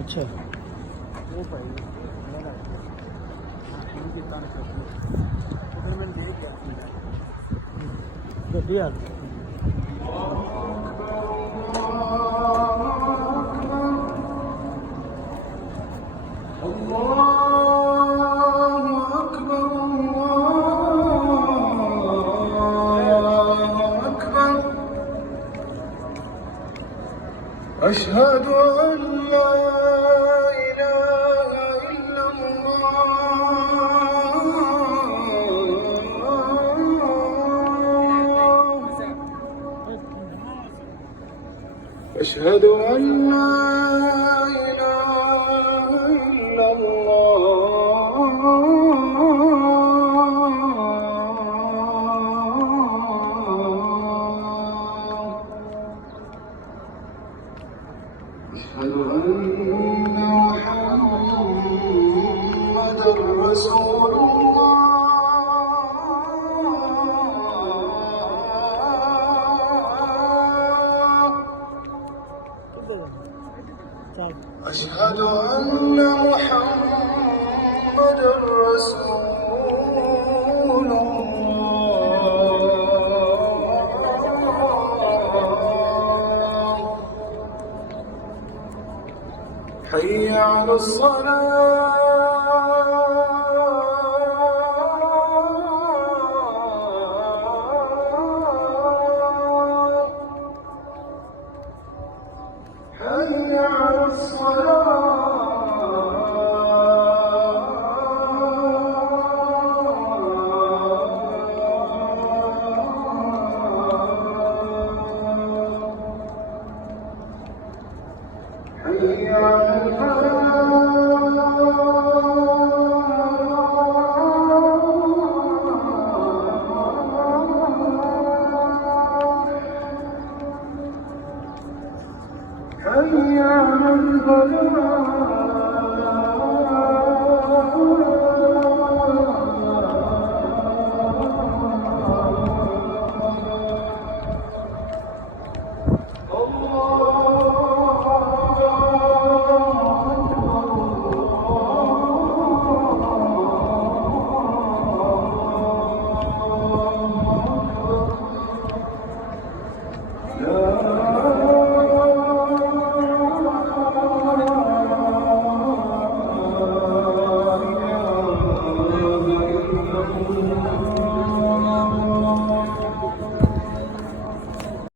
अच्छा वो भाई उनकी तान करती तो फिर मैंने देख लिया गड्डी यार أشهد أن لا إله إلا الله أشهد أن لا إله إلا الله أشهد أن محمدًا رسول الله أشهد أن محمدًا رسول الله حي على الصلاة حي على الصلاة حي على الفلاح حي على الفلاح